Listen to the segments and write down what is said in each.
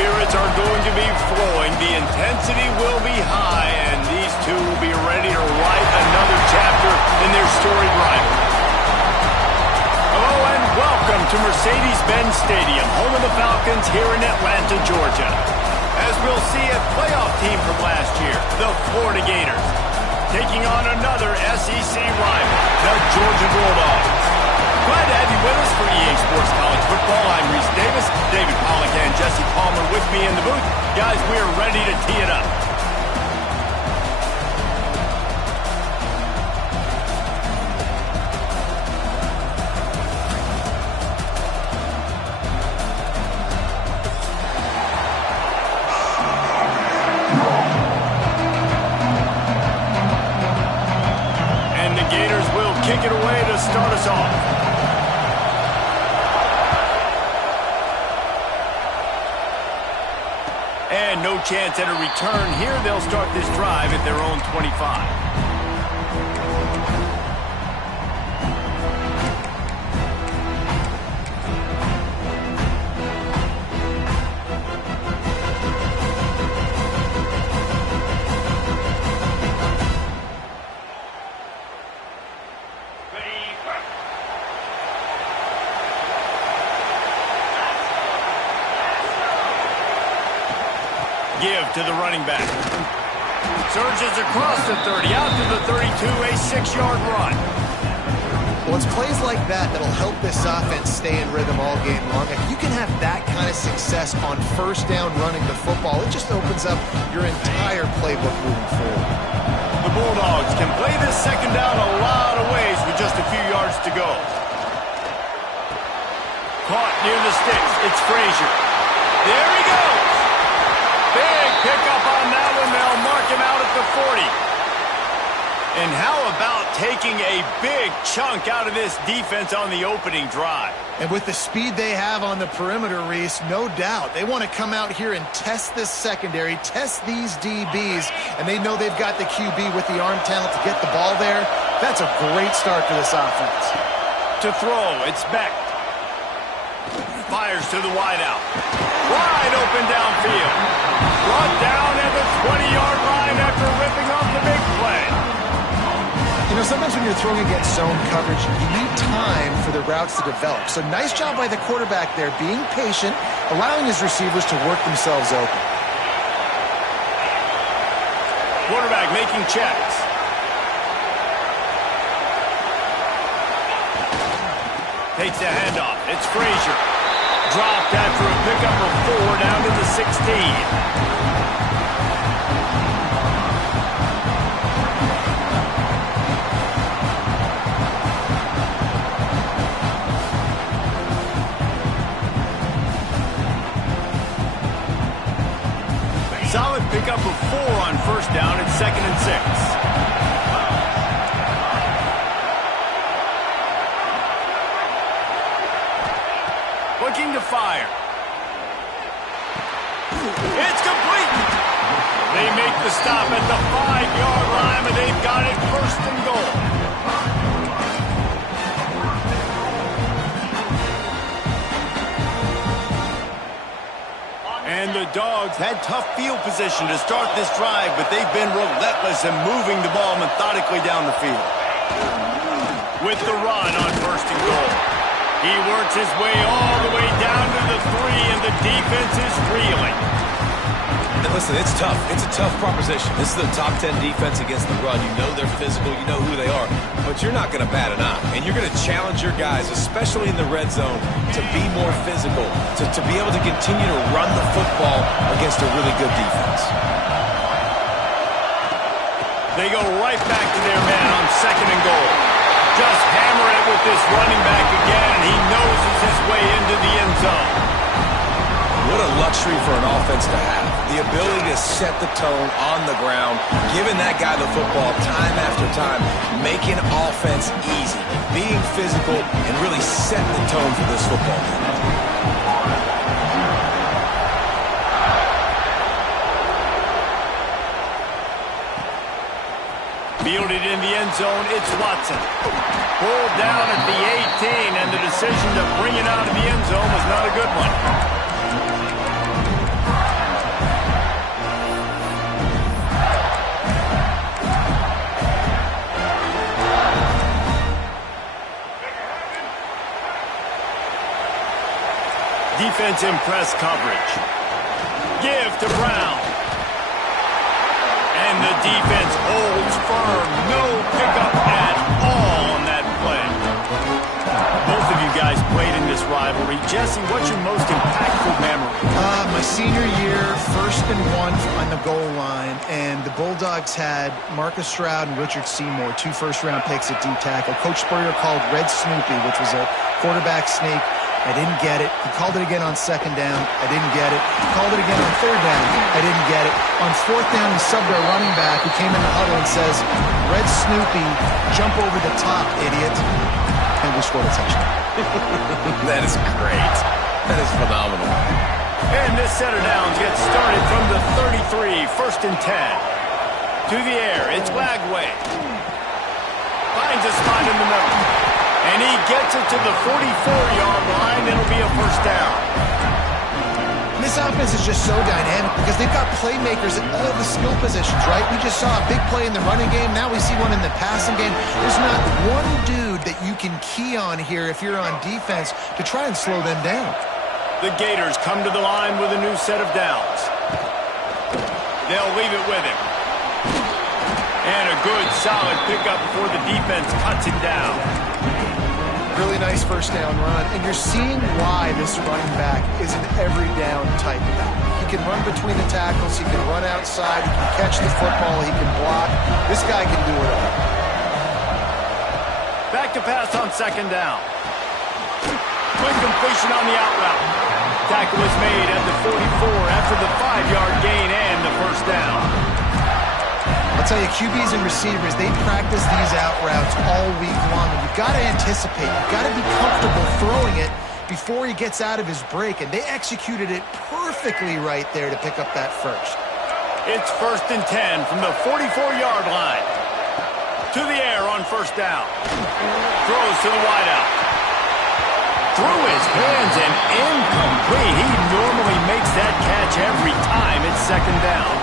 spirits are going to be flowing. The intensity will be high, and these two will be ready to write another chapter in their storied rivalry. Hello and welcome to Mercedes-Benz Stadium, home of the Falcons here in Atlanta, Georgia. As we'll see a playoff team from last year, the Florida Gators, taking on another SEC rival, the Georgia Bulldogs. Glad to have you with us for EA Sports College Football. I'm Reese Davis, David Pollack and Jesse Palmer with me in the booth. Guys, we are ready to tee it up. And the Gators will kick it away to start us off. And no chance at a return here. They'll start this drive at their own 25. Give to the running back. Surges across the 30, out to the 32, a 6-yard run. Well, it's plays like that that'll help this offense stay in rhythm all game long. If you can have that kind of success on first down running the football, it just opens up your entire playbook moving forward. The Bulldogs can play this second down a lot of ways with just a few yards to go. Caught near the sticks. It's Frazier. There he goes. Big pickup on that one. They'll mark him out at the 40. And how about taking a big chunk out of this defense on the opening drive? And with the speed they have on the perimeter, Reese, no doubt they want to come out here and test this secondary, test these DBs, and they know they've got the QB with the arm talent to get the ball there. That's a great start for this offense. To throw, it's Beck. Fires to the wideout. Wide open downfield. Brought down at the 20-yard line after ripping off the big play. You know, sometimes when you're throwing against zone coverage, you need time for the routes to develop. So nice job by the quarterback there, being patient, allowing his receivers to work themselves open. Quarterback making checks. Takes the handoff. It's Frazier. Dropped after a pickup of 4 down to the 16. Solid pickup of 4 on first down at 2nd and 6. Looking to fire. It's complete. They make the stop at the 5-yard line, but they've got it 1st and goal. And the Dogs had tough field position to start this drive, but they've been relentless in moving the ball methodically down the field. With the run on 1st and goal. He works his way all the way down to the 3, and the defense is reeling. And listen, it's tough. It's a tough proposition. This is the top 10 defense against the run. You know they're physical. You know who they are. But you're not going to bat an eye. And you're going to challenge your guys, especially in the red zone, to be more physical, to be able to continue to run the football against a really good defense. They go right back to their man on 2nd and goal. Just hammer it with this running back again, and he noses his way into the end zone. What a luxury for an offense to have. The ability to set the tone on the ground, giving that guy the football time after time, making offense easy, being physical, and really setting the tone for this football team. Fielded in the end zone, it's Watson. Pulled down at the 18, and the decision to bring it out of the end zone was not a good one. opponents in press coverage. Give to Brown. And the defense holds firm. No pickup at all on that play. Both of you guys played in this rivalry. Jesse, what's your most impactful memory? My senior year, 1st and 1 on the goal line, and the Bulldogs had Marcus Stroud and Richard Seymour, 2 first-round picks at D-tackle. Coach Spurrier called Red Snoopy, which was a quarterback sneak. I didn't get it. He called it again on 2nd down. I didn't get it. He called it again on 3rd down. I didn't get it. On 4th down, he subbed our running back who came in the huddle and says, Red Snoopy, jump over the top, idiot. And we scored a touchdown. That is great. That is phenomenal. And this set of downs gets started from the 33, 1st and 10. To the air, it's Lagway. Finds a spot in the middle. And he gets it to the 44-yard line. It'll be a 1st down. This offense is just so dynamic because they've got playmakers at all the skill positions, right? We just saw a big play in the running game. Now we see one in the passing game. There's not one dude that you can key on here if you're on defense to try and slow them down. The Gators come to the line with a new set of downs. They'll leave it with him. And a good, solid pickup before the defense cuts him down. Really nice 1st down run, and you're seeing why this running back is an every down type back. He can run between the tackles, he can run outside, he can catch the football, he can block. This guy can do it all. Back to pass on 2nd down. Quick completion on the out route. Tackle is made at the 44 after the 5-yard gain and the 1st down. I'll tell you, QBs and receivers, they practice these out routes all week long. And you've got to anticipate. You've got to be comfortable throwing it before he gets out of his break. And they executed it perfectly right there to pick up that 1st. It's 1st and 10 from the 44-yard line. To the air on 1st down. Throws to the wideout. Through his hands and incomplete. He normally makes that catch every time. It's 2nd down.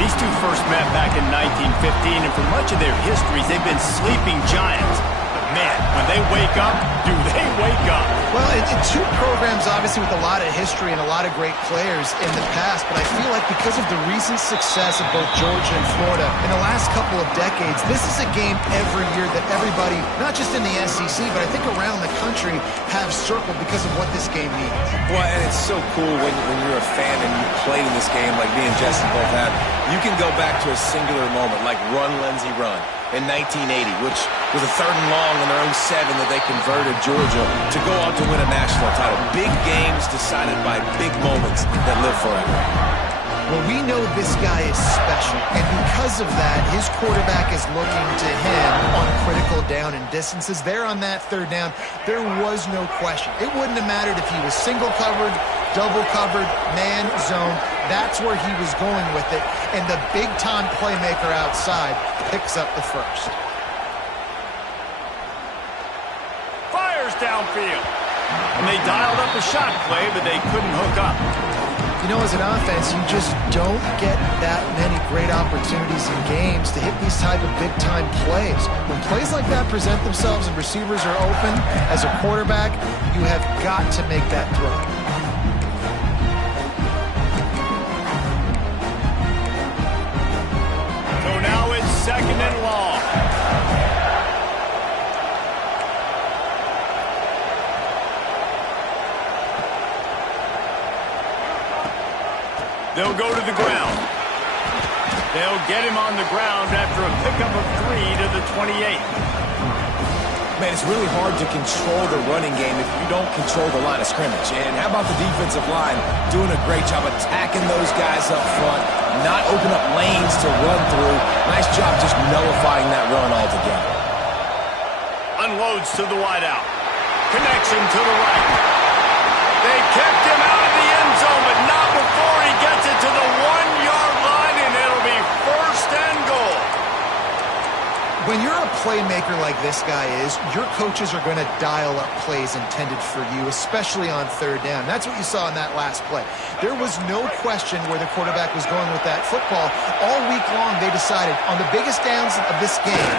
These two first met back in 1915, and for much of their histories, they've been sleeping giants. But man, when they wake up, do they wake up? Well, it's 2 programs, obviously, with a lot of history and a lot of great players in the past, but I feel like because of the recent success of both Georgia and Florida in the last couple of decades, this is a game every year that everybody, not just in the SEC, but I think around the country, have circled because of what this game means. Well, and it's so cool when you're a fan and you played in this game like me and Jesse both have. You can go back to a singular moment like Run, Lindsey, Run in 1980, which was a 3rd and long on their own 7 that they converted Georgia to go on to win a national title. Big games decided by big moments that live forever. Well, we know this guy is special, and because of that, his quarterback is looking to him on critical down and distances. There on that 3rd down, there was no question. It wouldn't have mattered if he was single covered, double covered, man, zone. That's where he was going with it, and the big-time playmaker outside picks up the 1st. Fires downfield. And they dialed up a shot play, but they couldn't hook up. You know, as an offense, you just don't get that many great opportunities in games to hit these type of big-time plays. When plays like that present themselves and receivers are open, as a quarterback, you have got to make that throw. So now it's 2nd and long. They'll go to the ground. They'll get him on the ground after a pickup of 3 to the 28. Man, it's really hard to control the running game if you don't control the line of scrimmage. And how about the defensive line doing a great job attacking those guys up front, not open up lanes to run through. Nice job just nullifying that run altogether. Unloads to the wideout. Connection to the right. They kept him out of the end zone, but not before he gets it to the 1-yard line, and it'll be 1st and goal. When you're a playmaker like this guy is, your coaches are going to dial up plays intended for you, especially on 3rd down. That's what you saw in that last play. There was no question where the quarterback was going with that football. All week long, they decided on the biggest downs of this game,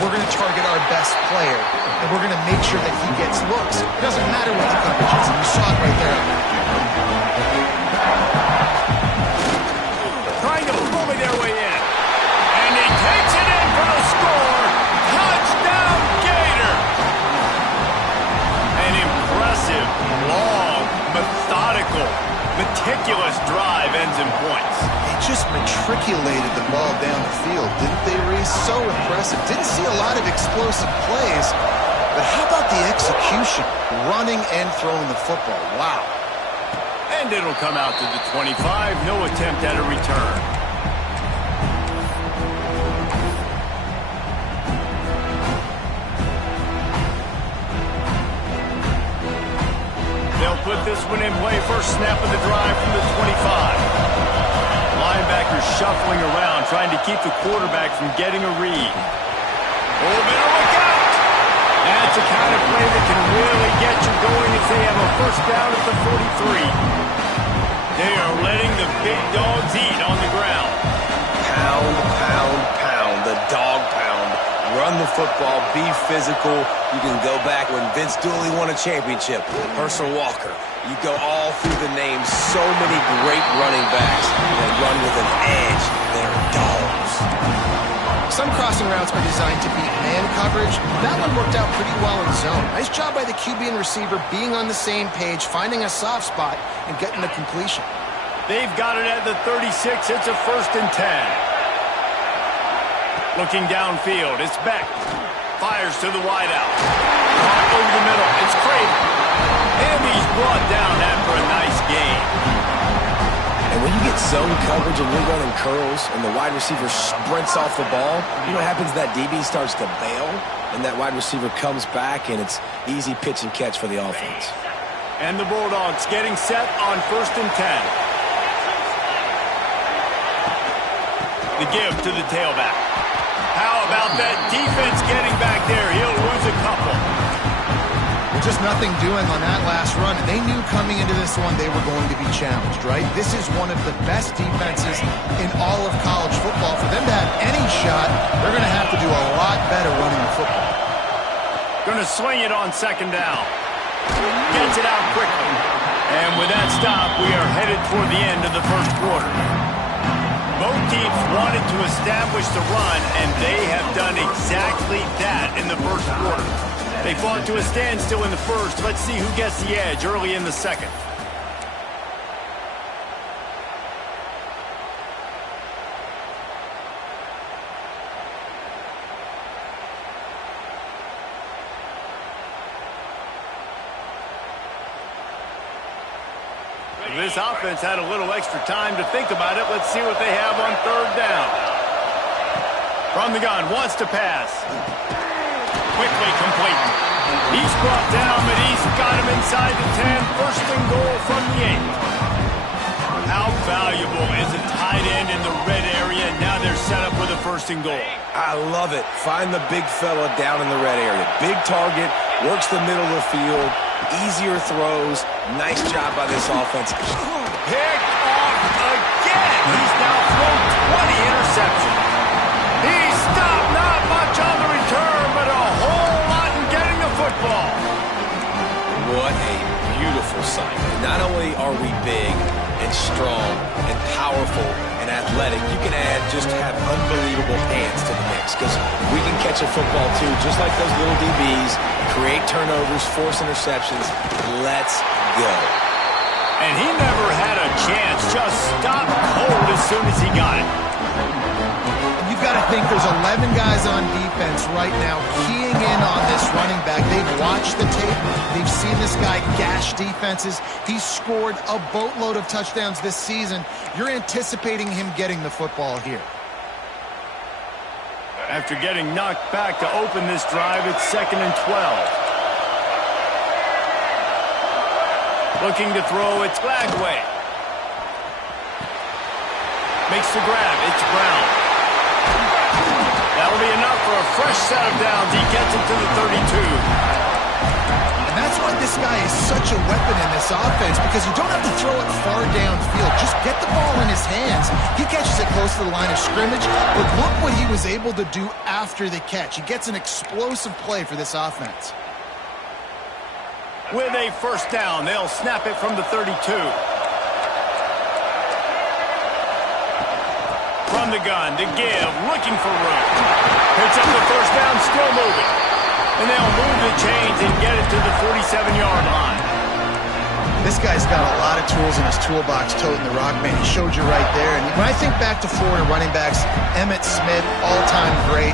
we're going to target our best player, and we're going to make sure that he gets looks. It doesn't matter what the coverage is, and you saw it right there. yards and points. They just matriculated the ball down the field, didn't they, Reese? So impressive. Didn't see a lot of explosive plays, but how about the execution? Running and throwing the football. Wow. And it'll come out to the 25. No attempt at a return. They'll put this one in play. First snap of the drive from the 25. Linebackers shuffling around, trying to keep the quarterback from getting a read. Oh, better look out! That's the kind of play that can really get you going as they have a first down at the 43. They are letting the big dogs eat on the ground. Pound, pound, pound. The dog pound. Run the football. Be physical. You can go back when Vince Dooley won a championship. Herschel Walker. You go all through the names. So many great running backs that run with an edge. They're dogs. Some crossing routes are designed to beat man coverage. That one worked out pretty well in zone. Nice job by the QB and receiver being on the same page, finding a soft spot, and getting the completion. They've got it at the 36. It's a 1st and 10. Looking downfield, it's Beck. Fires to the wideout. Caught over the middle. It's Craven. And he's brought down after a nice gain. And when you get zone coverage and you're running curls and the wide receiver sprints off the ball, you know what happens? That DB starts to bail, and that wide receiver comes back, and it's easy pitch and catch for the offense. And the Bulldogs getting set on 1st and 10. The give to the tailback. How about that defense getting back there? He'll lose a couple. Just nothing doing on that last run. They knew coming into this one they were going to be challenged, right? This is one of the best defenses in all of college football. For them to have any shot, they're going to have to do a lot better running the football. Going to swing it on 2nd down. Gets it out quickly. And with that stop, we are headed toward the end of the 1st quarter. Both teams wanted to establish the run, and they have done exactly that in the 1st quarter. They fought to a standstill in the 1st. Let's see who gets the edge early in the 2nd. This offense had a little extra time to think about it. Let's see what they have on 3rd down. From the gun, wants to pass. Quickly complete. He's brought down, but he's got him inside the 10. 1st and goal from the 8. How valuable is a tight end in the red area? Now they're set up with a 1st and goal. I love it. Find the big fella down in the red area. Big target, works the middle of the field, easier throws. Nice job by this offense. Picked off again. He's now thrown 20 interceptions. He stopped, not much on the return, but a whole lot in getting the football. What a beautiful sight. Not only are we big and strong and powerful and athletic, you can just have unbelievable hands to the mix, because we can catch a football too, just like those little DBs, create turnovers, force interceptions. Let's go. And he never had a chance, just stopped cold as soon as he got it. You've got to think there's 11 guys on defense right now keying in on this running back. They've watched the tape. They've seen this guy gash defenses. He's scored a boatload of touchdowns this season. You're anticipating him getting the football here. After getting knocked back to open this drive, it's 2nd and 12. Looking to throw, it's Glagway. Makes the grab, it's Brown. That'll be enough for a fresh set of downs. He gets it to the 32. And that's why this guy is such a weapon in this offense, because you don't have to throw it far downfield. Just get the ball in his hands. He catches it close to the line of scrimmage, but look what he was able to do after the catch. He gets an explosive play for this offense. With a 1st down, they'll snap it from the 32. From the gun, to give, looking for room. Picks up the 1st down, still moving. And they'll move the chains and get it to the 47-yard line. This guy's got a lot of tools in his toolbox toting the rock, man. He showed you right there. And when I think back to Florida running backs, Emmitt Smith, all-time great.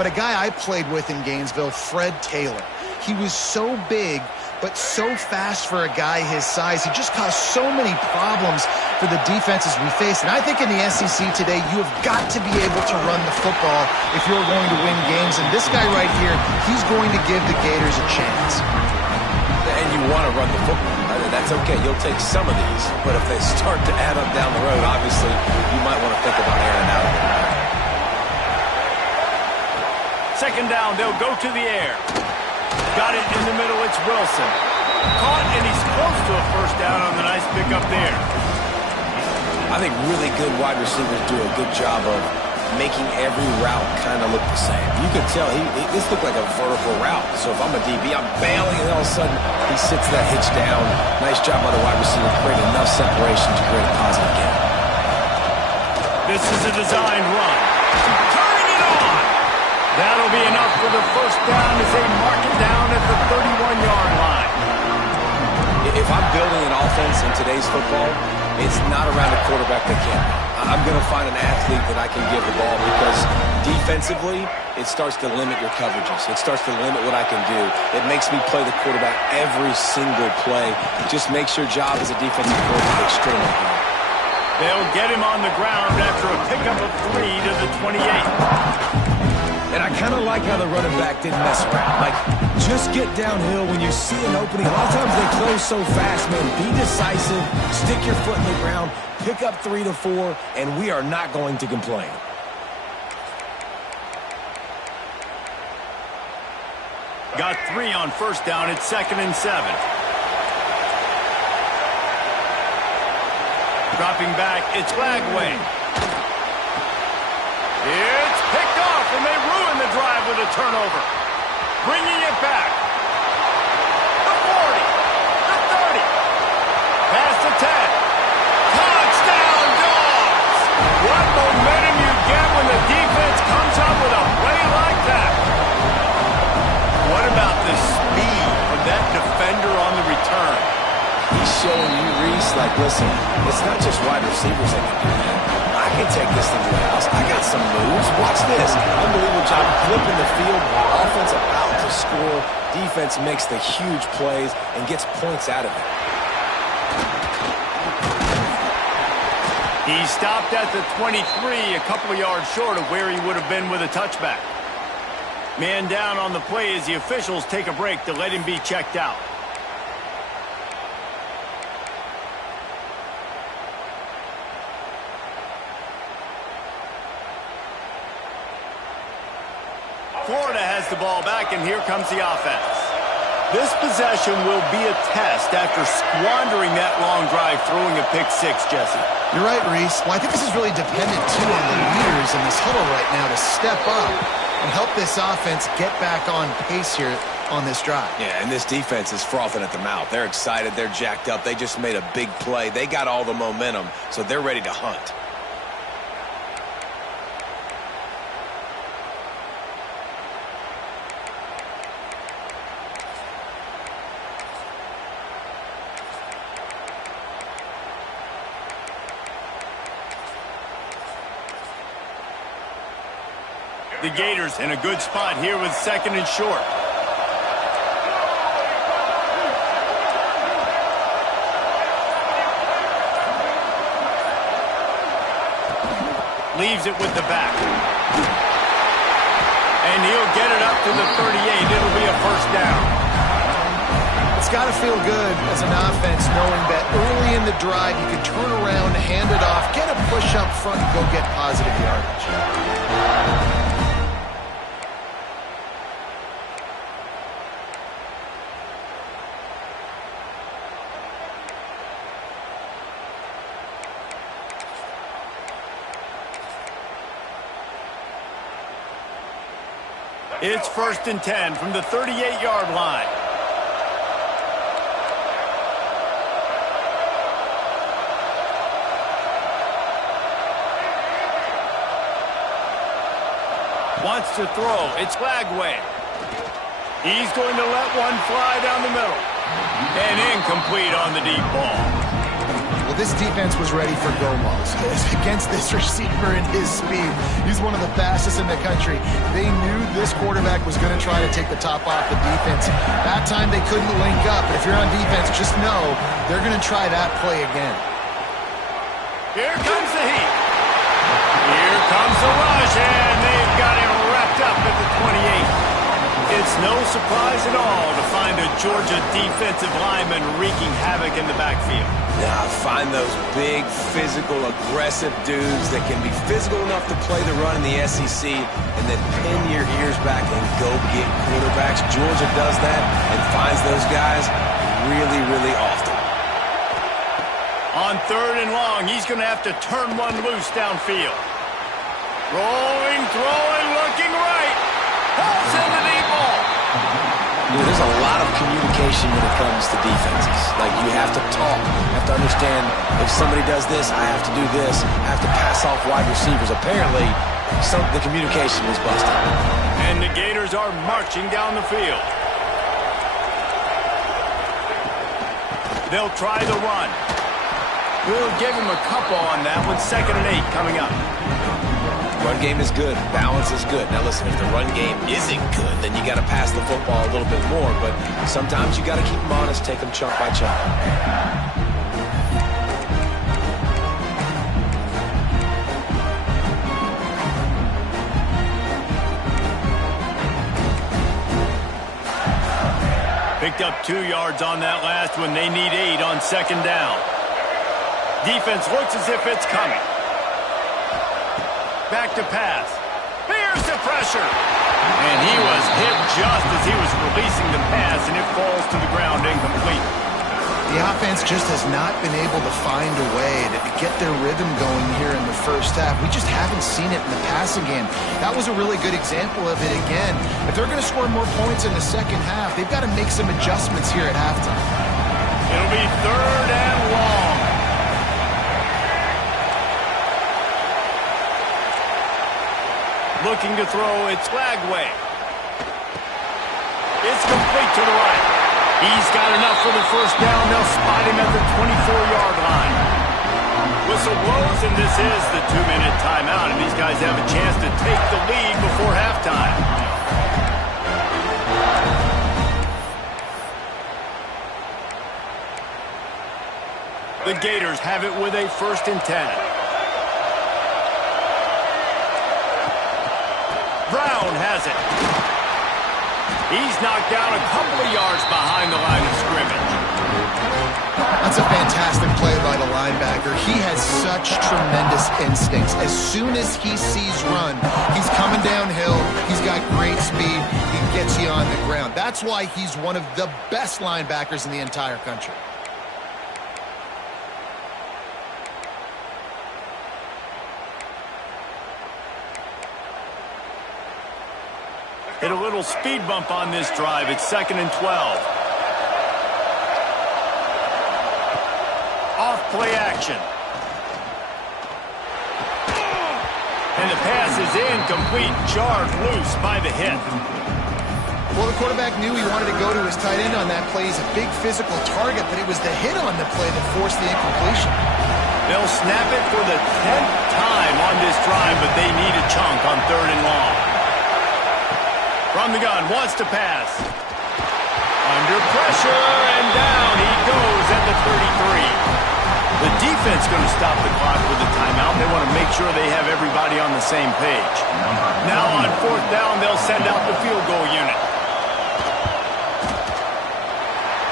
But a guy I played with in Gainesville, Fred Taylor. He was so big, but so fast for a guy his size. He just caused so many problems for the defenses we face. And I think in the SEC today, you have got to be able to run the football if you're going to win games. And this guy right here, he's going to give the Gators a chance. And you want to run the football. That's okay. You'll take some of these. But if they start to add up down the road, obviously, you might want to think about airing out of it. Second down, they'll go to the air. Got it in the middle, it's Wilson. Caught, and he's close to a first down on the nice pickup there. I think really good wide receivers do a good job of making every route kind of look the same. You can tell this looked like a vertical route. So if I'm a DB, I'm bailing, and all of a sudden he sits that hitch down. Nice job by the wide receiver, create enough separation to create a positive gain. This is a designed run. Turning it on! That'll be enough for the first down as they mark it down at the 31-yard line. If I'm building an offense in today's football, it's not around a quarterback that can't. I'm going to find an athlete that I can give the ball because defensively, it starts to limit your coverages. It starts to limit what I can do. It makes me play the quarterback every single play. It just makes your job as a defensive coordinator extremely hard. They'll get him on the ground after a pickup of 3 to the 28. And I kind of like how the running back didn't mess around. Like, just get downhill when you see an opening. A lot of times they close so fast, man. Be decisive, stick your foot in the ground, pick up 3 to 4, and we are not going to complain. Got 3 on first down. It's 2nd and 7. Dropping back, it's Flagway. It's picked off, and they ruin the drive with a turnover. Bringing it back. The 40. The 30. Past the 10. Touchdown, Dogs! What momentum you get when the defense comes up with a play like that. What about the speed of that defender on the return? He's showing you, Reese, like, listen, it's not just wide receivers that can do that. I can take this thing to the house. I got some moves. Watch this. Unbelievable job flipping the field. Offense about to score. Defense makes the huge plays and gets points out of it. He stopped at the 23, a couple of yards short of where he would have been with a touchback. Man down on the play as the officials take a break to let him be checked out. Florida has the ball back, and here comes the offense. This possession will be a test after squandering that long drive, throwing a pick-6, Jesse. You're right, Reese. Well, I think this is really dependent, too, on the leaders in this huddle right now to step up and help this offense get back on pace here on this drive. Yeah, and this defense is frothing at the mouth. They're excited. They're jacked up. They just made a big play. They got all the momentum, so they're ready to hunt. The Gators in a good spot here with 2nd and short. Leaves it with the back. And he'll get it up to the 38. It'll be a first down. It's got to feel good as an offense knowing that early in the drive you can turn around, hand it off, get a push up front, and go get positive yardage. It's 1st and 10 from the 38-yard line. Wants to throw. It's Flagway. He's going to let one fly down the middle. And incomplete on the deep ball. Well, this defense was ready for go balls. Against this receiver and his speed, he's one of the fastest in the country. They knew this quarterback was going to try to take the top off the defense. That time they couldn't link up. But if you're on defense, just know they're going to try that play again. Here comes the heat. Here comes the rush, and they've got him wrapped up at the 28. It's no surprise at all to find a Georgia defensive lineman wreaking havoc in the backfield. Now, find those big, physical, aggressive dudes that can be physical enough to play the run in the SEC and then pin your ears back and go get quarterbacks. Georgia does that and finds those guys really, really often. On 3rd and long, he's going to have to turn one loose downfield. Rolling, throwing, looking right. Pulls in the deep ball. There's a lot of communication when it comes to defenses. Like, you have to talk. You have to understand if somebody does this, I have to do this. I have to pass off wide receivers. Apparently, the communication was busted. And the Gators are marching down the field. They'll try the run. We'll give him a couple on that with 2nd and 8 coming up. Run game is good. Balance is good. Now listen, if the run game isn't good, then you got to pass the football a little bit more. But sometimes you got to keep them honest, take them chunk by chunk. Picked up 2 yards on that last one. They need 8 on 2nd down. Defense looks as if it's coming. Back to pass. Here's the pressure. And he was hit just as he was releasing the pass, and it falls to the ground incomplete. The offense just has not been able to find a way to get their rhythm going here in the first half. We just haven't seen it in the passing game. That was a really good example of it again. If they're going to score more points in the second half, they've got to make some adjustments here at halftime. It'll be 3rd and long. Looking to throw, it's Lagway. It's complete to the right. He's got enough for the first down. They'll spot him at the 24-yard line. Whistle blows, and this is the 2-minute timeout, and these guys have a chance to take the lead before halftime. The Gators have it with a 1st and 10. Brown has it. He's knocked down a couple of yards behind the line of scrimmage. That's a fantastic play by the linebacker. He has such tremendous instincts. As soon as he sees run, he's coming downhill. He's got great speed. He gets you on the ground. That's why he's one of the best linebackers in the entire country. Hit a little speed bump on this drive. It's 2nd and 12. Off play action. And the pass is incomplete. Jarred loose by the hit. Well, the quarterback knew he wanted to go to his tight end on that play. He's a big physical target, but it was the hit on the play that forced the incompletion. They'll snap it for the 10th time on this drive, but they need a chunk on 3rd and long. From the gun, wants to pass. Under pressure, and down he goes at the 33. The defense going to stop the clock with a timeout. They want to make sure they have everybody on the same page. Now on 4th down, they'll send out the field goal unit.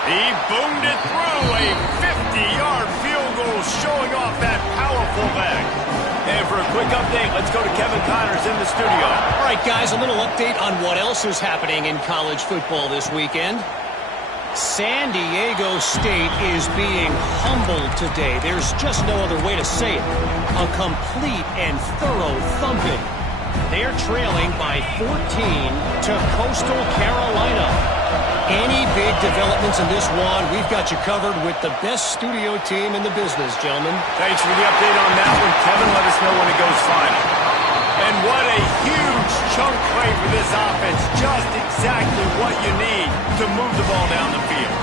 He boomed it through a 50-yard field goal, showing off that powerful leg. And for a quick update, let's go to Kevin Connors in the studio. All right, guys, a little update on what else is happening in college football this weekend. San Diego State is being humbled today. There's just no other way to say it. A complete and thorough thumping. They're trailing by 14 to Coastal Carolina. Any big developments in this one, we've got you covered with the best studio team in the business, gentlemen. Thanks for the update on that one, Kevin. Let us know when it goes final. And what a huge chunk play for this offense. Just exactly what you need to move the ball down the field.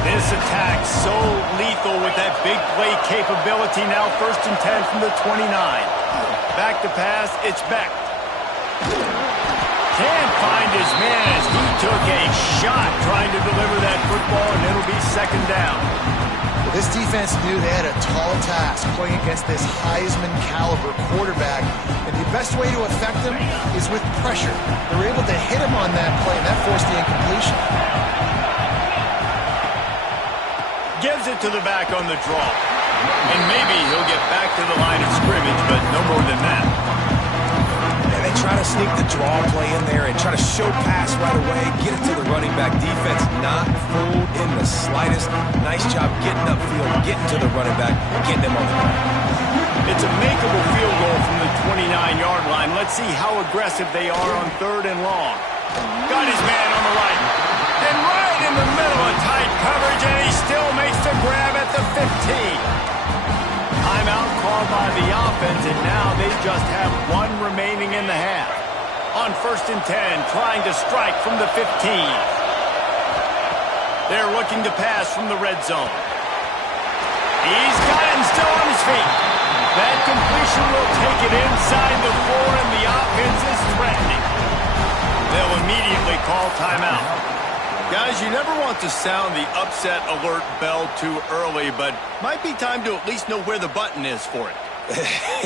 This attack so lethal with that big play capability. Now 1st and 10 from the 29. Back to pass, it's Beck. Can't find his man as he took a shot trying to deliver that football, and it'll be 2nd down. Well, this defense knew they had a tall task playing against this Heisman-caliber quarterback, and the best way to affect him is with pressure. They were able to hit him on that play, and that forced the incompletion. Gives it to the back on the draw. And maybe he'll get back to the line of scrimmage, but no more than that. And they try to sneak the draw play in there and try to show pass right away, get it to the running back. Defense not fooled in the slightest. Nice job getting upfield, getting to the running back, getting him on the ground. It's a makeable field goal from the 29-yard line. Let's see how aggressive they are on 3rd and long. Got his man on the right. And right in the middle of tight coverage, and he still makes the grab at the 15. Timeout called by the offense, and now they just have 1 remaining in the half. On 1st and 10, trying to strike from the 15. They're looking to pass from the red zone. He's got it and still on his feet. That completion will take it inside the 4, and the offense is threatening. They'll immediately call timeout. Guys, you never want to sound the upset alert bell too early, but might be time to at least know where the button is for it.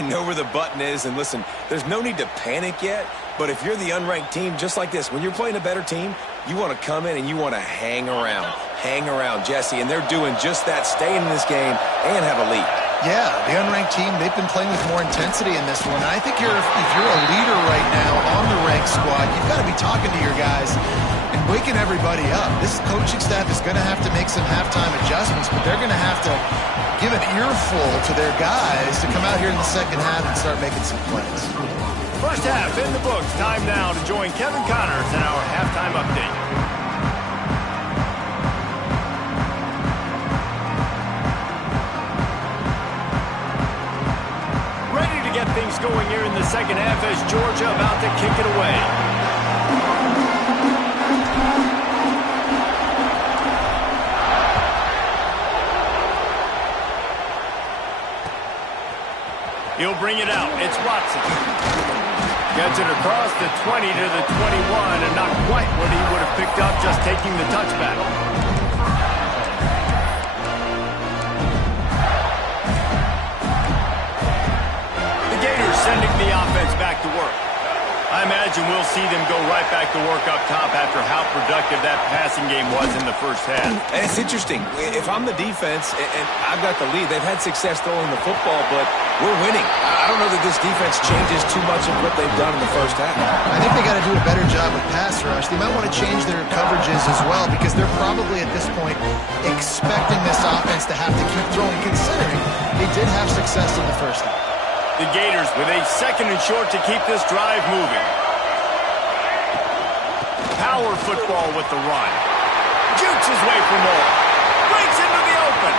Know where the button is, and listen, there's no need to panic yet, but if you're the unranked team, just like this, when you're playing a better team, you want to come in and you want to hang around, Jesse, and they're doing just that, staying in this game and have a lead. Yeah, the unranked team, they've been playing with more intensity in this one. I think if you're a leader right now on the ranked squad, you've got to be talking to your guys and waking everybody up. This coaching staff is going to have to make some halftime adjustments, but they're going to have to give an earful to their guys to come out here in the 2nd half and start making some plays. First half in the books. Time now to join Kevin Connors in our halftime update. Ready to get things going here in the 2nd half as Georgia about to kick it away. He'll bring it out. It's Watson. Gets it across the 20 to the 21, and not quite what he would have picked up just taking the touchback. The Gators sending the offense back to work. I imagine we'll see them go right back to work up top after how productive that passing game was in the 1st half. And it's interesting. If I'm the defense and I've got the lead, they've had success throwing the football, but we're winning. I don't know that this defense changes too much of what they've done in the 1st half. I think they got to do a better job with pass rush. They might want to change their coverages as well because they're probably at this point expecting this offense to have to keep throwing, considering they did have success in the 1st half. The Gators with a 2nd and short to keep this drive moving. Power football with the run. Jukes his way for more. Breaks into the open.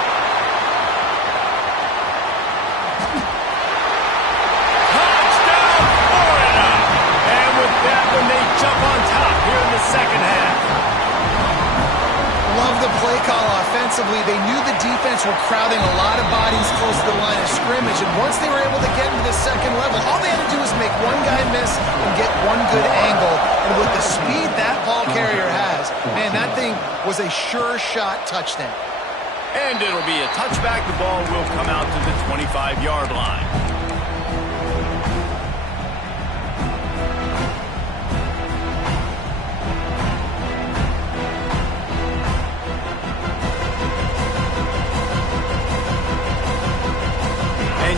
Touchdown, Florida! And with that one, they jump on top here in the 2nd half. Love the play call offensively. They knew the defense were crowding a lot of bodies close to the line of scrimmage, and once they were able to get into the 2nd level, all they had to do was make one guy miss and get one good angle. And with the speed that ball carrier has, man, that thing was a sure shot touchdown. And it'll be a touchback. The ball will come out to the 25-yard line.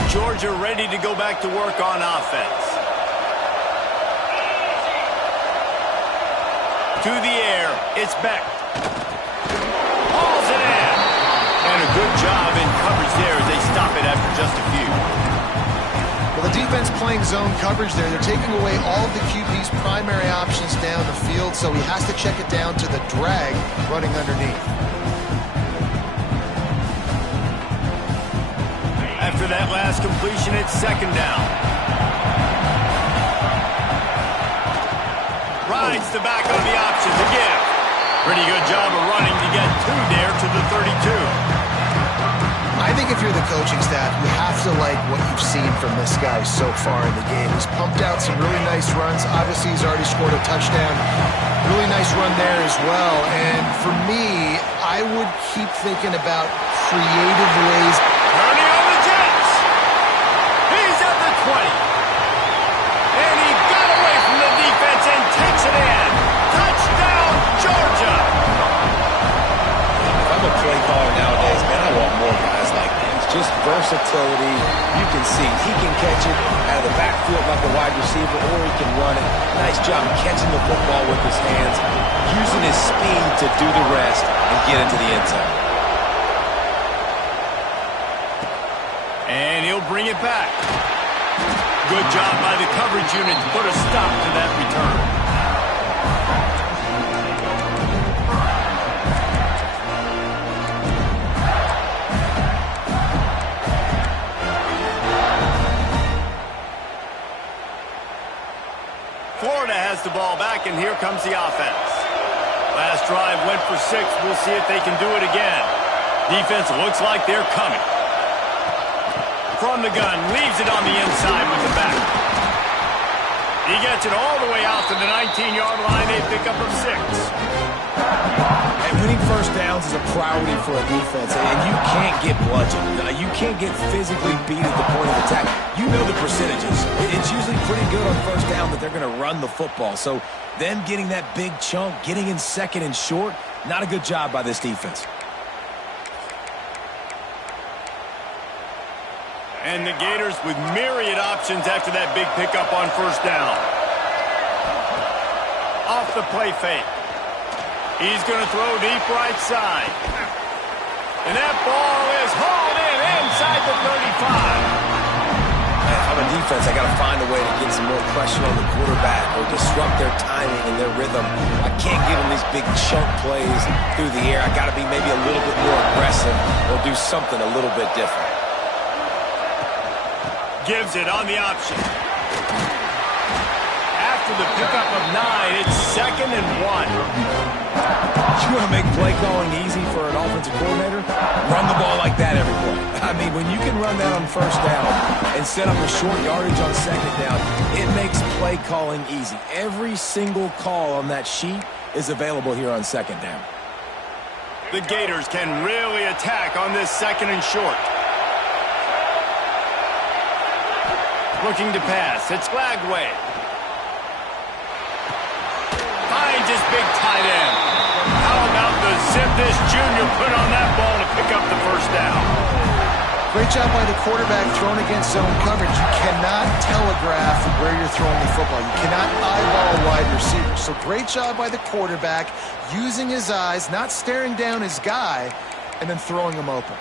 Georgia ready to go back to work on offense. To the air, it's Beck. Hauls it in. And a good job in coverage there as they stop it after just a few. Well, the defense playing zone coverage there. They're taking away all of the QB's primary options down the field, so he has to check it down to the drag running underneath. After that last completion, it's 2nd down. Rides the back on the options again. Pretty good job of running to get there to the 32. I think if you're the coaching staff, you have to like what you've seen from this guy so far in the game. He's pumped out some really nice runs. Obviously, he's already scored a touchdown. Really nice run there as well. And for me, I would keep thinking about creative ways. Turning on the Jets. He's at the 20. And he got away from the defense and takes it in. Touchdown, Georgia. If I'm a play caller nowadays, man, I want more guys like this. Just versatility. You can see he can catch it out of the backfield like a wide receiver, or he can run it. Nice job catching the football with his hands, using his speed to do the rest and get into the end zone. And he'll bring it back. Good job by the coverage unit to put a stop to that return. Florida has the ball back, and here comes the offense. Last drive went for 6. We'll see if they can do it again. Defense looks like they're coming. From the gun, leaves it on the inside with the back. He gets it all the way out to the 19-yard line, a pickup of 6. And winning first downs is a priority for a defense, and you can't get bludgeoned. You can't get physically beat at the point of attack. You know the percentages. It's usually pretty good on first down that they're going to run the football. So them getting that big chunk, getting in second and short, not a good job by this defense. And the Gators with myriad options after that big pickup on first down. Off the play fake. He's going to throw deep right side. And that ball is hauled in inside the 35. If I'm a defense, I got to find a way to get some more pressure on the quarterback or disrupt their timing and their rhythm. I can't give them these big chunk plays through the air. I got to be maybe a little bit more aggressive or do something a little bit different. Gives it on the option. After the pickup of 9, it's 2nd and 1. You want to make play calling easy for an offensive coordinator? Run the ball like that every play. I mean, when you can run that on first down and set up a short yardage on second down, it makes play calling easy. Every single call on that sheet is available here on second down. The Gators can really attack on this 2nd and short. Looking to pass. It's Lagway. Finds his big tight end. How about the zip this junior put on that ball to pick up the first down? Great job by the quarterback thrown against zone coverage. You cannot telegraph where you're throwing the football. You cannot eyeball wide receivers. So great job by the quarterback using his eyes, not staring down his guy, and then throwing him open.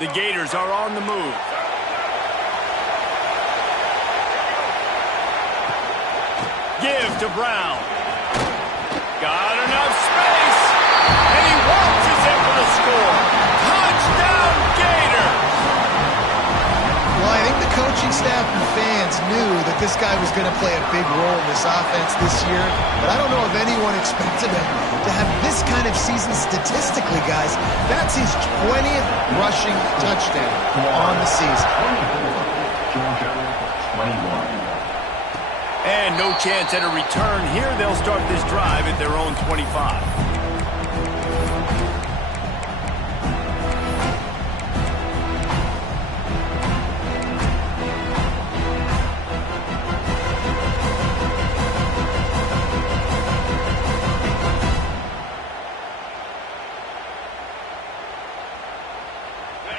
The Gators are on the move. Give to Brown. Got enough space. And he launches it for the score. Touchdown, Gators! Well, I think the coaching staff and fans knew that this guy was going to play a big role in this offense this year, but I don't know if anyone expected him to have this kind of season statistically, guys. That's his 20th rushing touchdown on the season. And no chance at a return here. They'll start this drive at their own 25.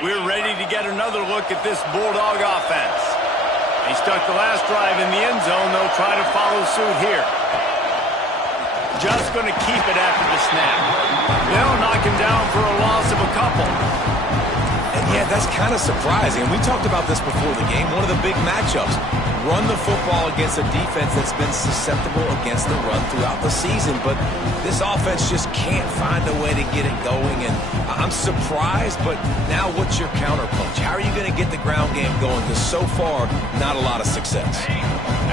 We're ready to get another look at this Bulldog offense. He stuck the last drive in the end zone. They'll try to follow suit here. Just going to keep it after the snap. They'll knock him down for a loss of a couple. And Yeah, that's kind of surprising. And we talked about this before the game. One of the big matchups. Run the football against a defense that's been susceptible against the run throughout the season. But this offense just can't find a way to get it going. And I'm surprised, but now what's your counterpunch? How are you going to get the ground game going? Because so far, not a lot of success.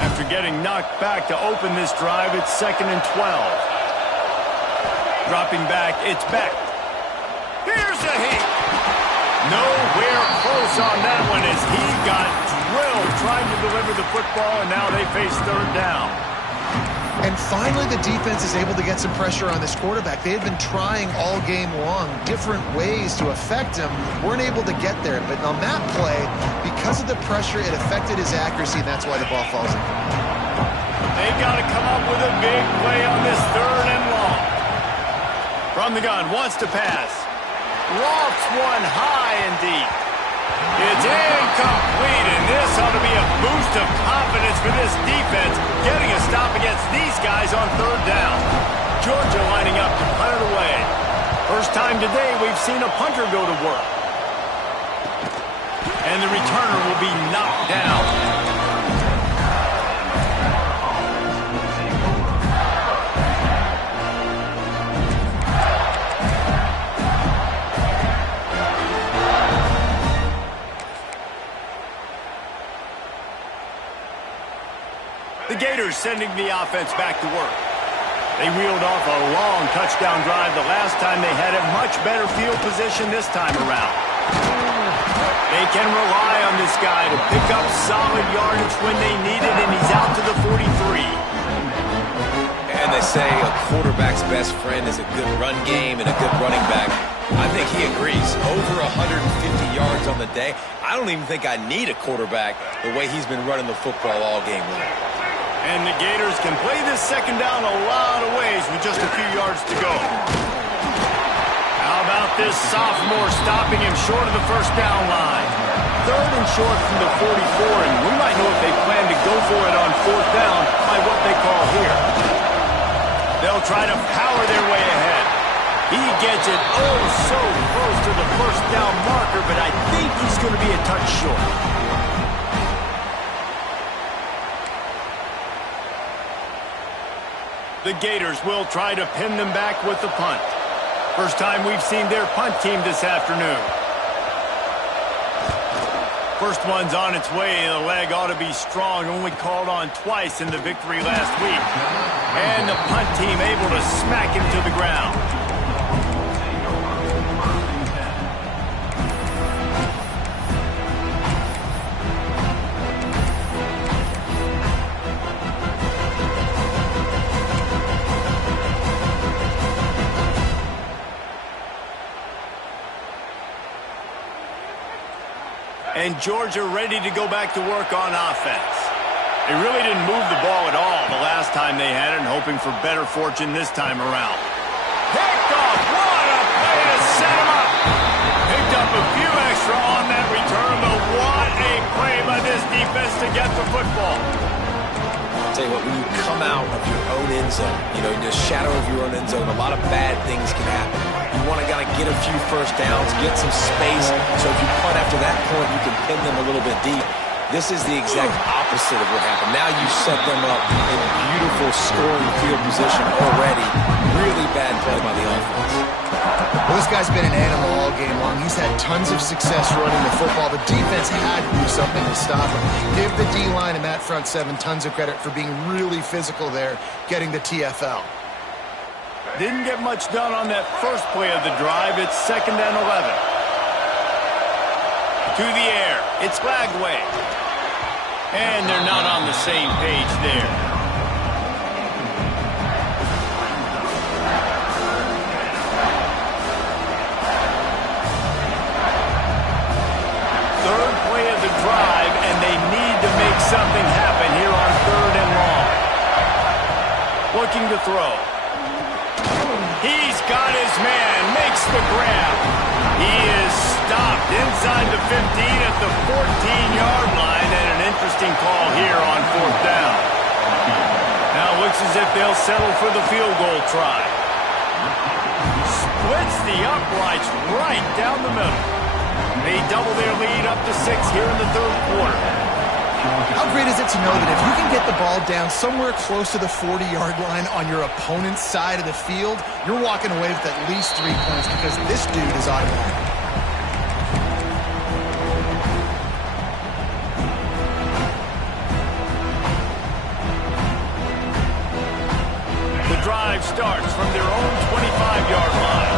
After getting knocked back to open this drive, it's 2nd and 12. Dropping back, it's Beck. Here's a hit. Nowhere close on that one as he got drilled trying to deliver the football, and now they face 3rd down. And finally, the defense is able to get some pressure on this quarterback. They had been trying all game long different ways to affect him. Weren't able to get there. But on that play, because of the pressure, it affected his accuracy, and that's why the ball falls in. They've got to come up with a big play on this 3rd and long. From the gun, wants to pass. Lofts one high and deep. It's incomplete, and this ought to be a boost of confidence for this defense, getting a stop against these guys on 3rd down. Georgia lining up to punt it away. First time today we've seen a punter go to work. And the returner will be knocked down. The Gators sending the offense back to work. They reeled off a long touchdown drive the last time. They had a much better field position this time around. They can rely on this guy to pick up solid yardage when they need it, and he's out to the 43. And they say a quarterback's best friend is a good run game and a good running back. I think he agrees. Over 150 yards on the day. I don't even think I need a quarterback the way he's been running the football all game long. And the Gators can play this 2nd down a lot of ways with just a few yards to go. How about this sophomore stopping him short of the 1st down line? 3rd and short from the 44, and we might know if they plan to go for it on 4th down by what they call here. They'll try to power their way ahead. He gets it oh so close to the 1st down marker, but I think he's going to be a touch short. The Gators will try to pin them back with the punt. First time we've seen their punt team this afternoon. First one's on its way. The leg ought to be strong. Only called on twice in the victory last week. And the punt team able to smack him to the ground. And Georgia ready to go back to work on offense. They really didn't move the ball at all the last time they had it, and hoping for better fortune this time around. Picked off. What a play to set him up. Picked up a few extra on that return, but what a play by this defense to get the football. I'll tell you what, when you come out of your own end zone, you know, in the shadow of your own end zone, a lot of bad things can happen. You want to kind of get a few 1st downs, get some space, so if you punt after that point, you can pin them a little bit deep. This is the exact opposite of what happened. Now you set them up in beautiful scoring field position already. Really bad play by the offense. Well, this guy's been an animal all game long. He's had tons of success running the football. The defense had to do something to stop him. Give the D-line and that front 7 tons of credit for being really physical there, getting the TFL. Didn't get much done on that first play of the drive. It's 2nd and 11. To the air. It's Lagway. And they're not on the same page there. Third play of the drive, and they need to make something happen here on 3rd and long. Looking to throw. He's got his man, makes the grab. He is stopped inside the 15 at the 14-yard line, and an interesting call here on 4th down. Now it looks as if they'll settle for the field goal try. Splits the uprights right down the middle. They double their lead up to 6 here in the third quarter. How great is it to know that if you can get the ball down somewhere close to the 40-yard line on your opponent's side of the field, you're walking away with at least 3 points because this dude is automatic. The drive starts from their own 25-yard line.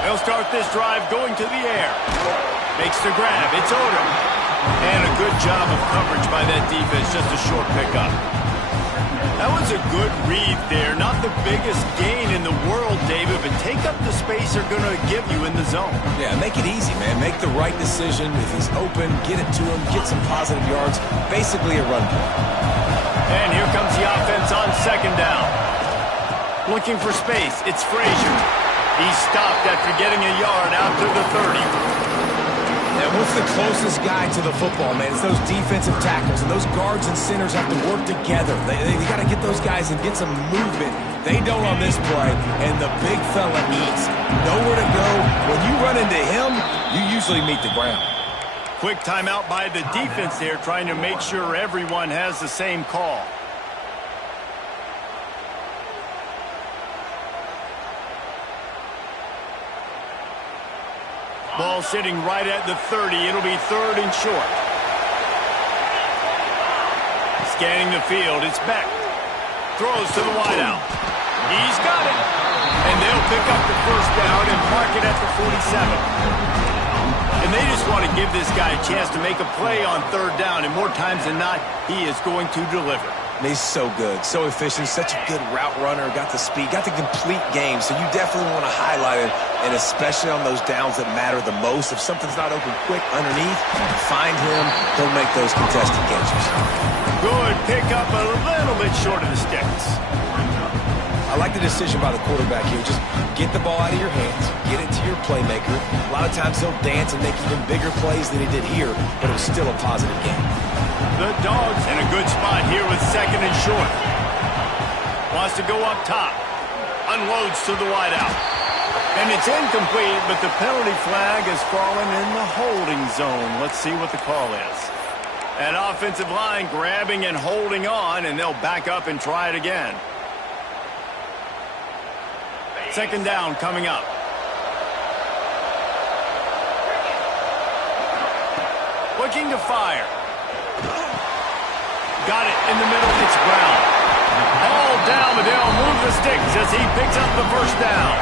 They'll start this drive going to the air. Makes the grab. It's Odom. And a good job of coverage by that defense. Just a short pickup. That was a good read there. Not the biggest gain in the world, David, but take up the space they're going to give you in the zone. Yeah, make it easy, man. Make the right decision. If he's open, get it to him. Get some positive yards. Basically a run play. And here comes the offense on second down. Looking for space. It's Frazier. He's stopped after getting a yard out to the 30. And what's the closest guy to the football, man? It's those defensive tackles, and those guards and centers have to work together. They got to get those guys and get some movement. They don't on this play, and the big fella eats. Nowhere to go. When you run into him, you usually meet the ground. Quick timeout by the defense there, trying to make sure everyone has the same call. Ball sitting right at the 30. It'll be third and short. Scanning the field. It's Beck. Throws to the wideout. He's got it. And they'll pick up the first down and mark it at the 47. And they just want to give this guy a chance to make a play on third down. And more times than not, he is going to deliver. And he's so good, so efficient, such a good route runner, got the speed, got the complete game. So you definitely want to highlight it, and especially on those downs that matter the most. If something's not open quick underneath, find him. He'll make those contested catches. Good pickup, a little bit short of the sticks. I like the decision by the quarterback here. Just get the ball out of your hands, get it to your playmaker. A lot of times he'll dance and make even bigger plays than he did here, but it was still a positive game. The Dogs in a good spot here with second and short. Wants to go up top. Unloads to the wideout. And it's incomplete, but the penalty flag has fallen in the holding zone. Let's see what the call is. That offensive line grabbing and holding on, and they'll back up and try it again. Second down coming up. Looking to fire. Got it in the middle. It's Brown. All down, but they'll move the sticks as he picks up the first down.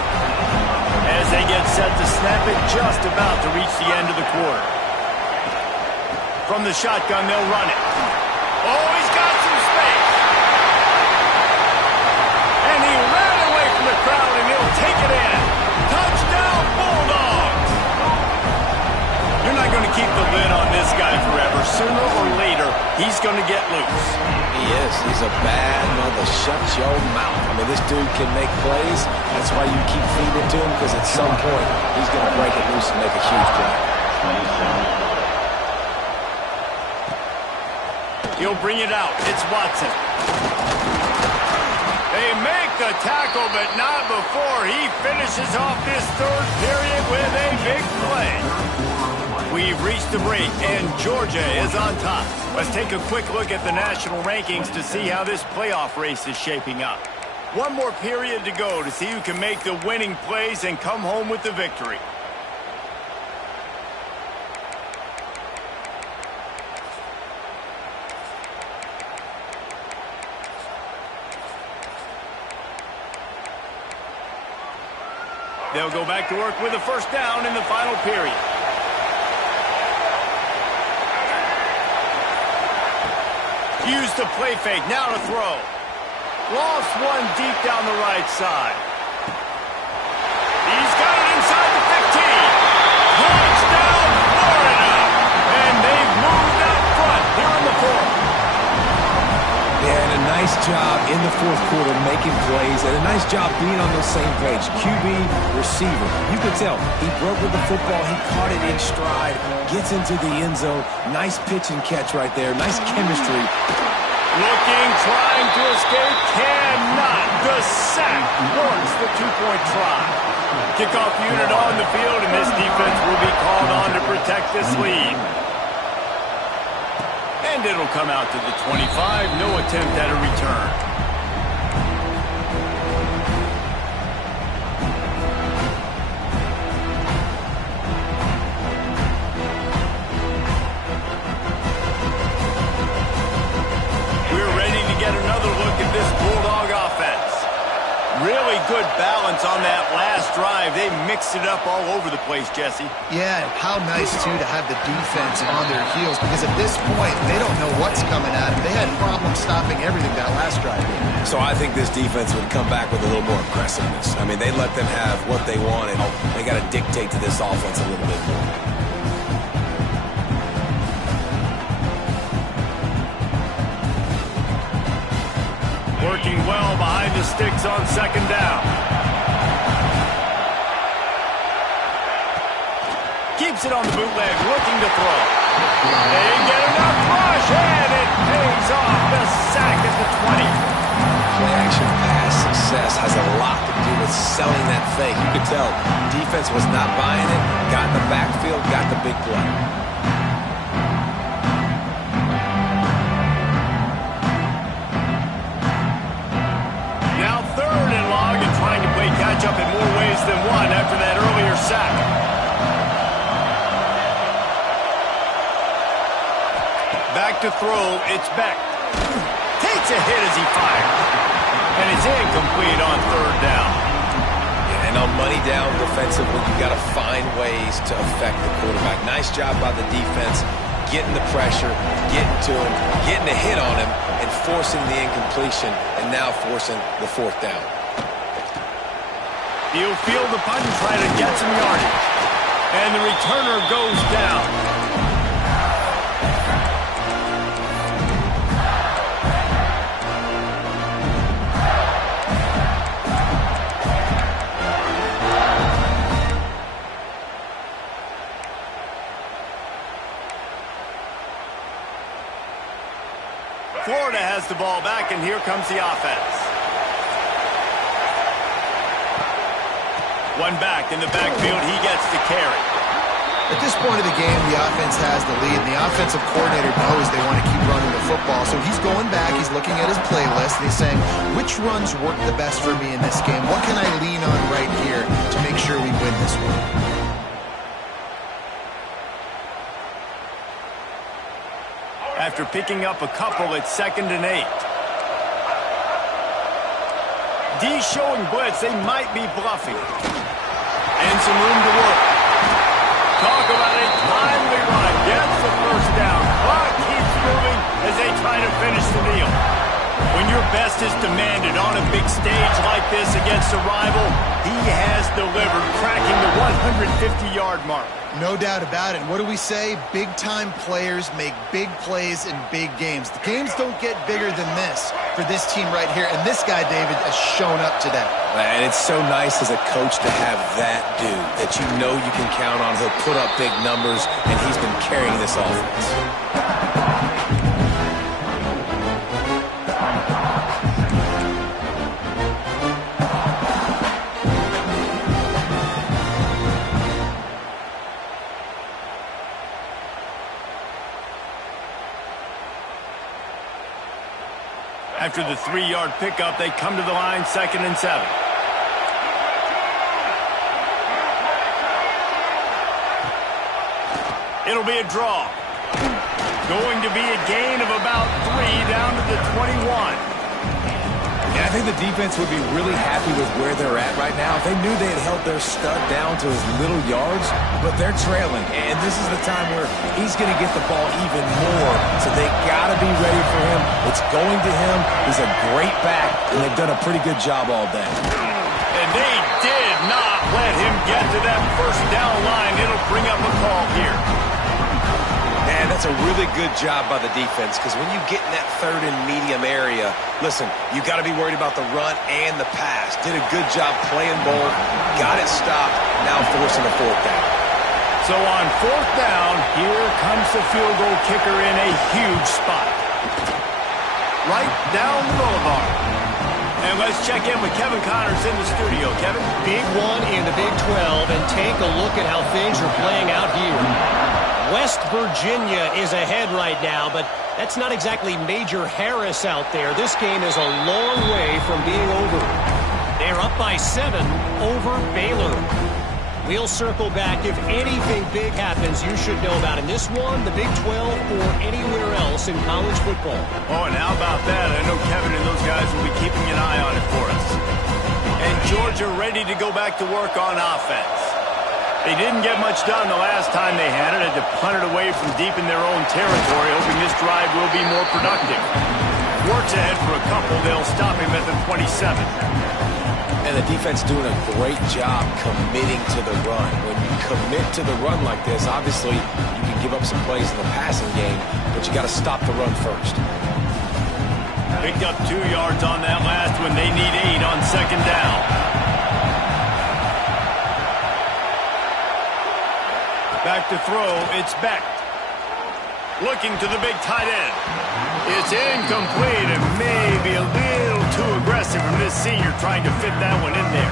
As they get set to snap it, just about to reach the end of the quarter. From the shotgun, they'll run it. Oh, he's got some space. And he ran away from the crowd, and he'll take it in. Touchdown, Bulldogs. You're not going to keep the lid on this guy forever. Sooner or later, he's going to get loose. He is. He's a bad mother. Shut your mouth. I mean, this dude can make plays. That's why you keep feeding it to him, because at some point, he's going to break it loose and make a huge play. He'll bring it out. It's Watson. They make the tackle, but not before he finishes off this third period with a big play. We've reached the break, and Georgia is on top. Let's take a quick look at the national rankings to see how this playoff race is shaping up. One more period to go to see who can make the winning plays and come home with the victory. They'll go back to work with a first down in the final period. Used the play fake, now to throw. Lost one deep down the right side. He's got it inside the 15. Touchdown, Florida! And they've moved out front here in the fourth. Yeah, and a nice job in the fourth quarter making plays, and a nice job being on the same page. QB, receiver. You could tell he broke with the football. He caught it in stride, gets into the end zone. Nice pitch and catch right there. Nice chemistry. Looking, trying to escape, cannot. The sack works the two-point try. Kickoff unit on the field, and this defense will be called on to protect this lead. And it'll come out to the 25. No attempt at a return. This Bulldog offense. Really good balance on that last drive. They mixed it up all over the place, Jesse. Yeah, how nice, too, to have the defense on their heels, because at this point, they don't know what's coming at them. They had problems stopping everything that last drive. So I think this defense would come back with a little more aggressiveness. I mean, they let them have what they wanted. They got to dictate to this offense a little bit more. Working well behind the sticks on second down. Keeps it on the bootleg, looking to throw. They get enough rush, and it pays off. The sack at the 20. Play-action pass success has a lot to do with selling that fake. You could tell defense was not buying it, got in the backfield, got the big play. Up in more ways than one after that earlier sack. Back to throw, it's Beck. Takes a hit as he fires. And it's incomplete on third down. Yeah, and on money down defensively, you got to find ways to affect the quarterback. Nice job by the defense, getting the pressure, getting to him, getting a hit on him, and forcing the incompletion, and now forcing the fourth down. He'll field the punt and try to get some yardage. And the returner goes down. Florida has the ball back, and here comes the offense. One back in the backfield, he gets the carry. At this point of the game, the offense has the lead, and the offensive coordinator knows they want to keep running the football. So he's going back, he's looking at his playlist, and he's saying, which runs work the best for me in this game? What can I lean on right here to make sure we win this one? After picking up a couple, it's 2nd and 8. D showing blitz, they might be bluffing. And some room to work. Talk about a timely run. Gets the first down. Clock keeps moving as they try to finish the deal. When your best is demanded on a big stage like this against a rival, he has delivered, cracking the 150-yard mark. No doubt about it. What do we say? Big-time players make big plays in big games. The games don't get bigger than this for this team right here, and this guy, David, has shown up today. And it's so nice as a coach to have that dude that you know you can count on. He'll put up big numbers, and he's been carrying this offense. After the 3-yard pickup, they come to the line, 2nd and 7. It'll be a draw. Going to be a gain of about 3 down to the 21. Yeah, I think the defense would be really happy with where they're at right now. If they knew they had held their stud down to his little yards, but they're trailing. And this is the time where he's going to get the ball even more. So they got to be ready for him. It's going to him. He's a great back, and they've done a pretty good job all day. And they did not let him get to that first down line. It'll bring up a call here. Man, that's a really good job by the defense, because when you get in that 3rd and medium area, listen, you got to be worried about the run and the pass. Did a good job playing both, got it stopped, now forcing a 4th down. So on 4th down, here comes the field goal kicker in a huge spot. right down the boulevard. And let's check in with Kevin Connors in the studio. Kevin? Big one in the Big 12, and take a look at how things are playing out here. West Virginia is ahead right now, but that's not exactly Major Harris out there. This game is a long way from being over. They're up by 7 over Baylor. We'll circle back. If anything big happens, you should know about in this one, the Big 12, or anywhere else in college football. Oh, and how about that? I know Kevin and those guys will be keeping an eye on it for us. And Georgia ready to go back to work on offense. They didn't get much done the last time they had it. Had to punt it away from deep in their own territory, hoping this drive will be more productive. Works ahead for a couple. They'll stop him at the 27. And the defense doing a great job committing to the run. When you commit to the run like this, obviously you can give up some plays in the passing game, but you got to stop the run first. Picked up 2 yards on that last one. They need 8 on second down. Back to throw. It's Beck. Looking to the big tight end. It's incomplete and maybe a little too aggressive from this senior trying to fit that one in there.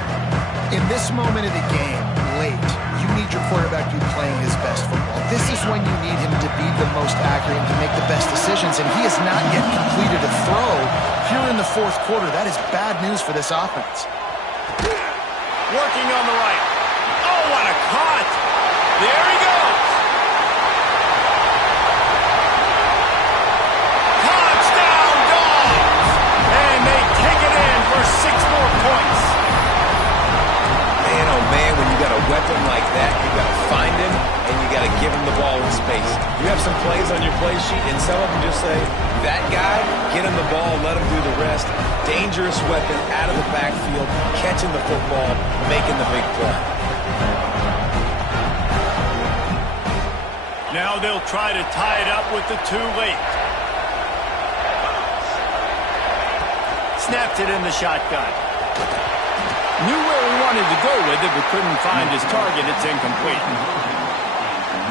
In this moment of the game, late, you need your quarterback to be playing his best football. This is when you need him to be the most accurate and to make the best decisions, and he has not yet completed a throw here in the fourth quarter. That is bad news for this offense. Working on the right. Oh, what a cut! There he goes! Touchdown, Dogs! And they take it in for 6 more points. Man, oh man, when you got a weapon like that, you got to find him and you got to give him the ball in space. You have some plays on your play sheet, and some of them just say, that guy, get him the ball, let him do the rest. Dangerous weapon out of the backfield, catching the football, making the big play. Now they'll try to tie it up with the 2 late. Snapped it in the shotgun. Knew where he wanted to go with it, but couldn't find his target. It's incomplete.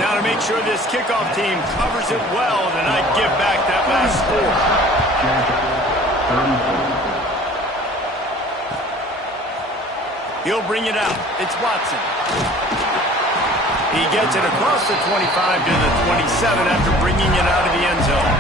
Now to make sure this kickoff team covers it well tonight, give back that last score. He'll bring it out. It's Watson. He gets it across the 25 to the 27 after bringing it out of the end zone.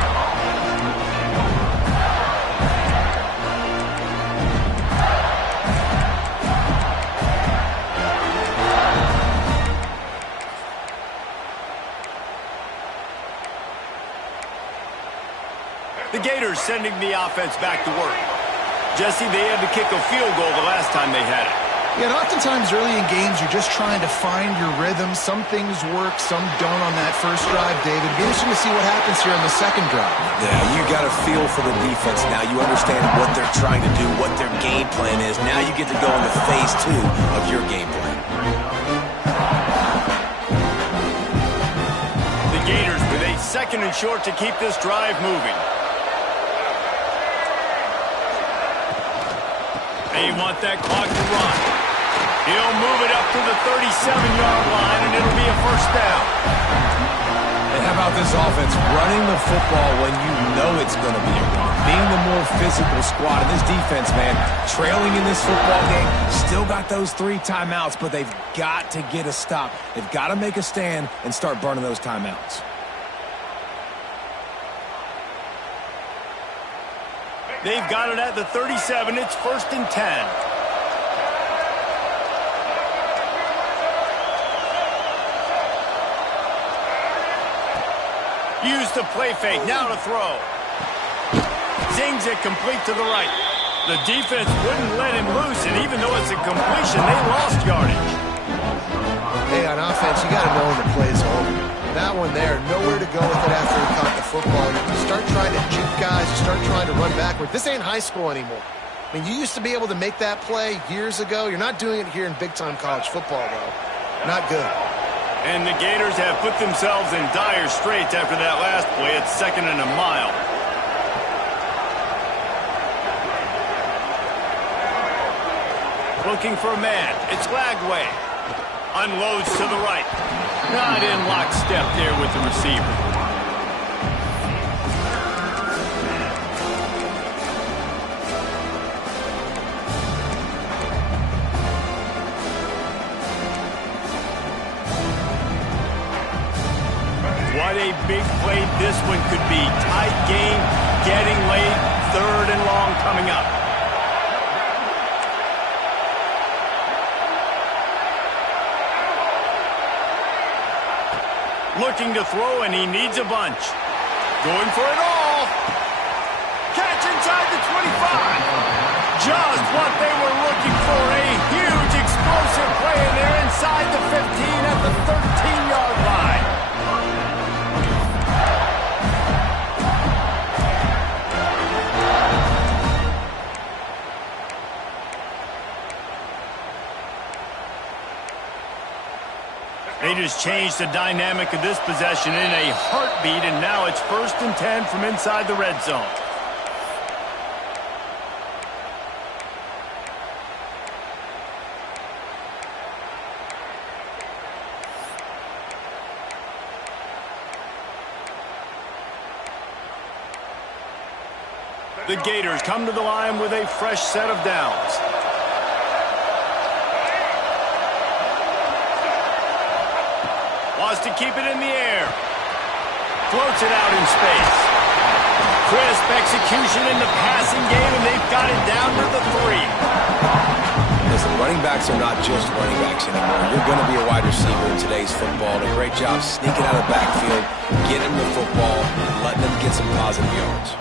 The Gators sending the offense back to work. Jesse, they had to kick a field goal the last time they had it. Yeah, and oftentimes early in games, you're just trying to find your rhythm. Some things work, some don't on that first drive, David. It'll be interesting to see what happens here on the second drive. Yeah, you got a feel for the defense now. You understand what they're trying to do, what their game plan is. Now you get to go into phase 2 of your game plan. The Gators with a 2nd and short to keep this drive moving. They want that clock to run. He'll move it up to the 37-yard line, and it'll be a first down. And how about this offense running the football when you know it's going to be a run? Being the more physical squad. And this defense, man, trailing in this football game, still got those 3 timeouts, but they've got to get a stop. They've got to make a stand and start burning those timeouts. They've got it at the 37. It's 1st and 10. Use the play fake. Now to throw. Zings it complete to the right. The defense wouldn't let him loose, and even though it's a completion, they lost yardage. Hey, on offense, you got to know when the play's over. That one there, nowhere to go with it after he caught the football. You start trying to juke guys, you start trying to run backward. This ain't high school anymore. I mean, you used to be able to make that play years ago. You're not doing it here in big-time college football, though. Not good. And the Gators have put themselves in dire straits after that last play. It's 2nd and a mile. Looking for a man. It's Lagway. Unloads to the right. Not in lockstep there with the receiver. a big play this one could be. Tight game, getting late, 3rd and long coming up. Looking to throw, and he needs a bunch. Going for it all. Catch inside the 25. Just what they were looking for. A huge explosive play, and they're inside the 15 at the 13-yard line. They just changed the dynamic of this possession in a heartbeat, and now it's 1st and 10 from inside the red zone. The Gators come to the line with a fresh set of downs. Wants to keep it in the air. Floats it out in space. Crisp execution in the passing game, and they've got it down to the 3. Listen, running backs are not just running backs anymore. You're going to be a wide receiver in today's football. And a great job sneaking out of the backfield, getting the football, and letting them get some positive yards.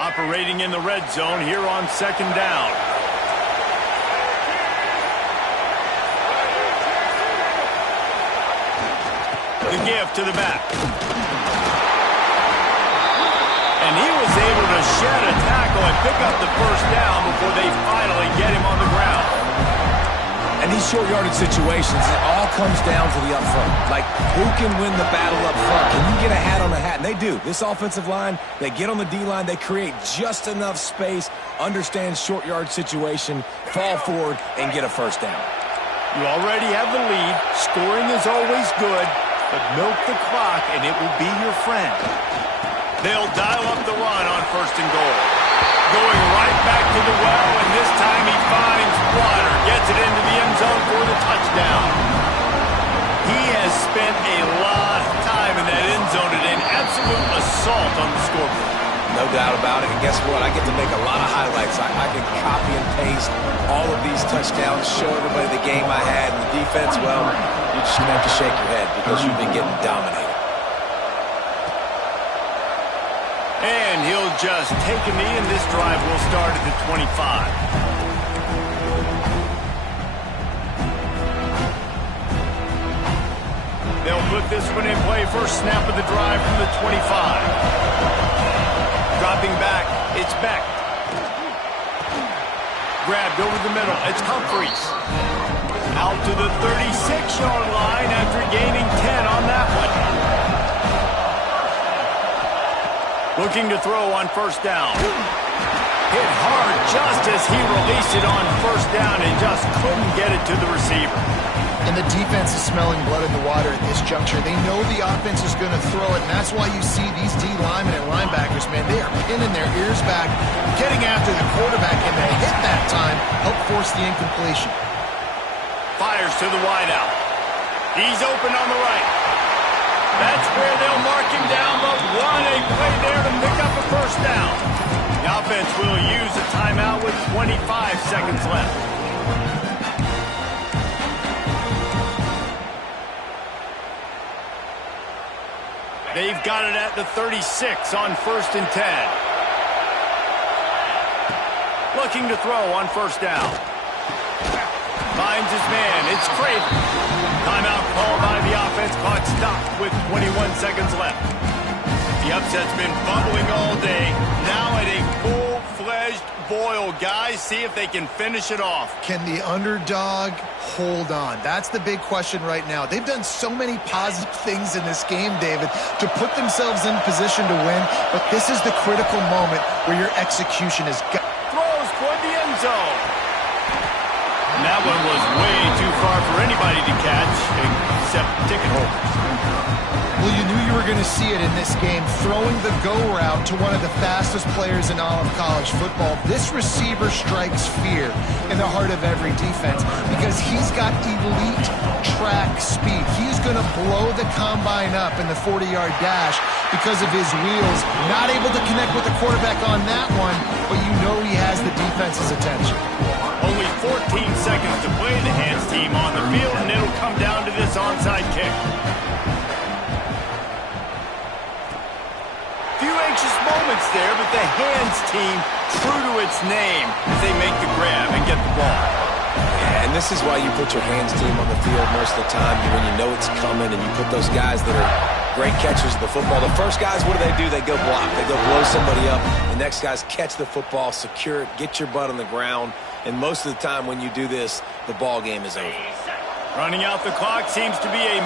Operating in the red zone here on 2nd down. The give to the back. And he was able to shed a tackle and pick up the 1st down before they finally get him on the ground. And these short yardage situations, it all comes down to the up front. Like, who can win the battle up front? Can you get a hat on a hat? And they do. This offensive line, they get on the D-line, they create just enough space, understand short yard situation, fall forward, and get a 1st down. You already have the lead. Scoring is always good, but milk the clock, and it will be your friend. They'll dial up the run on 1st and goal. Going right back to the well, and this time he finds water. Gets it into the end zone for the touchdown. He has spent a lot of time in that end zone today. An absolute assault on the scoreboard. No doubt about it. And guess what? I get to make a lot of highlights. I can copy and paste all of these touchdowns, show everybody the game I had. And the defense, well, you're just going to have to shake your head because you've been getting dominated. And he'll just take a knee, and this drive will start at the 25. They'll put this one in play. First snap of the drive from the 25. Dropping back, it's Beck. Grabbed over the middle, it's Humphries. Out to the 36-yard line after gaining 10 on that one. Looking to throw on 1st down. Hit hard just as he released it on 1st down and just couldn't get it to the receiver. And the defense is smelling blood in the water at this juncture. They know the offense is going to throw it, and that's why you see these D linemen and linebackers, man, they are pinning their ears back, getting after the quarterback, and the hit that time helped force the incompletion. Fires to the wideout. He's open on the right. That's where they'll mark him down, but run a play there to pick up a 1st down. The offense will use a timeout with 25 seconds left. They've got it at the 36 on 1st and 10. Looking to throw on 1st down. Finds his man. It's Craven. Timeout called by the offense. Clock stopped with 21 seconds left. The upset's been bubbling all day. Now at a full-fledged boil. Guys, see if they can finish it off. Can the underdog hold on? That's the big question right now. They've done so many positive things in this game, David, to put themselves in position to win, but this is the critical moment where your execution is got. Throws toward the end zone. And that one was way too far for anybody to catch except ticket holders. Well, you knew you were going to see it in this game, throwing the go route to one of the fastest players in all of college football. This receiver strikes fear in the heart of every defense because he's got elite track speed. He's going to blow the combine up in the 40-yard dash because of his wheels. Not able to connect with the quarterback on that one, but you know he has the defense's attention. Only 14 seconds to play. The hands team on the field, and it'll come down to this onside kick. Few anxious moments there, but the hands team true to its name as they make the grab and get the ball. Yeah, and this is why you put your hands team on the field most of the time when you know it's coming, and you put those guys that are great catchers of the football. The first guys, what do? They go block. They go blow somebody up. The next guys catch the football, secure it, get your butt on the ground, and most of the time when you do this, the ball game is over. Running out the clock seems to be a